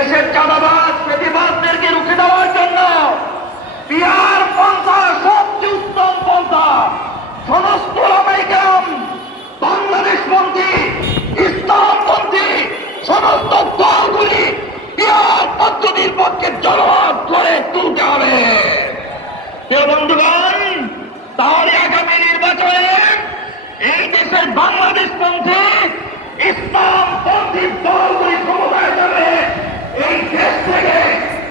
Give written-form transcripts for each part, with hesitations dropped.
দেশের চাঁদাবাজ প্রতিবাদদেরকে রুখে দেওয়ার জন্য পিয়ার পন্থা সবচেয়ে উত্তম পন্থা। সমস্ত ওলামায়ে-কেরাম, বাংলাদেশপন্থী, ইসলামপন্থী সমস্ত দলগুলি পিয়ার পদ্ধতির পক্ষে জনমত করে তুলতে হবে। প্রিয় বন্ধুগণ, তাহলে আগামী নির্বাচনে এই দেশের বাংলাদেশপন্থী, ইসলামপন্থী দলগুলি ক্ষমতায় যাবে। এই দেশ থেকে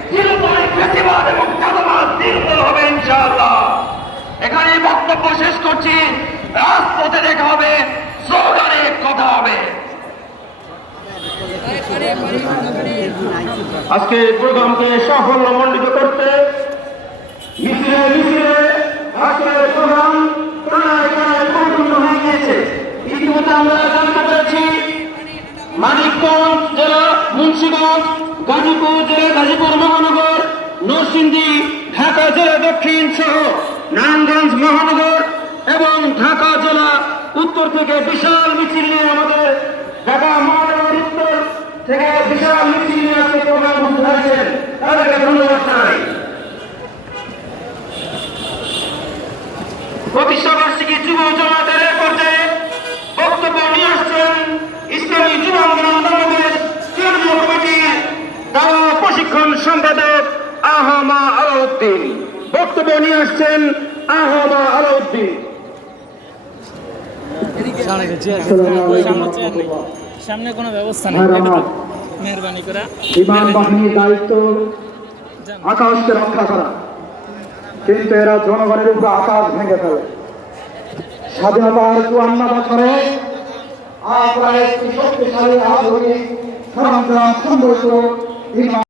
চিরতরে ফ্যাসিবাদ এবং চাঁদাবাজ নির্মূল হবে ইনশাআল্লাহ। এখানে বক্তব্য শেষ করছি। রাজপথে দেখা হবে, স্লোগানে কথা হবে। আজকে প্রোগ্রামকে সাফল্যমণ্ডিত করতে মিছিলে মিছিলে আজকের প্রোগ্রাম পরিপূর্ণ হয়ে গিয়েছে। ইতিমধ্যে আমরা জানতে পেরেছি মানিকগঞ্জ জেলা, মুন্সিগঞ্জ, গাজীপুর জেলা, গাজীপুর মহানগর, নরসিংদী, ঢাকা জেলা দক্ষিণ সহ নারায়ণগঞ্জ মহানগর এবং ঢাকা জেলা উত্তর থেকে বিশাল মিছিল নিয়ে আমাদের ঢাকা মহানগর উত্তর থেকে বিশাল মিছিল নিয়ে আজকে প্রোগ্রাম বন্ধ হয়েছেন। তাদেরকে ধন্যবাদ জানাই। প্রতিষ্ঠাবার্ষিকী যুব জামাতের পর্যায়ে বক্তব্য নিয়ে আসছেন ইসলামী যুব আন্দোলন বাংলাদেশ কেন্দ্রীয় কমিটির দাওয়া প্রশিক্ষণ সম্পাদক আহমা আলাউদ্দিন। বক্তব্য নিয়ে আসছেন আহমা আলাউদ্দিন। সামনে কোনো ব্যবস্থা নেই, মেহরবানি করে। বিমান বাহিনীর দায়িত্ব আকাশকে রক্ষা করা, কিন্তু এরা জনগণের উপর আকাশ ভেঙে ফেলে। স্বাধীনতার ৫৪ বছরে প্রায় একটি শক্তিশালী আধুনিক সরঞ্জাম সম্বলিত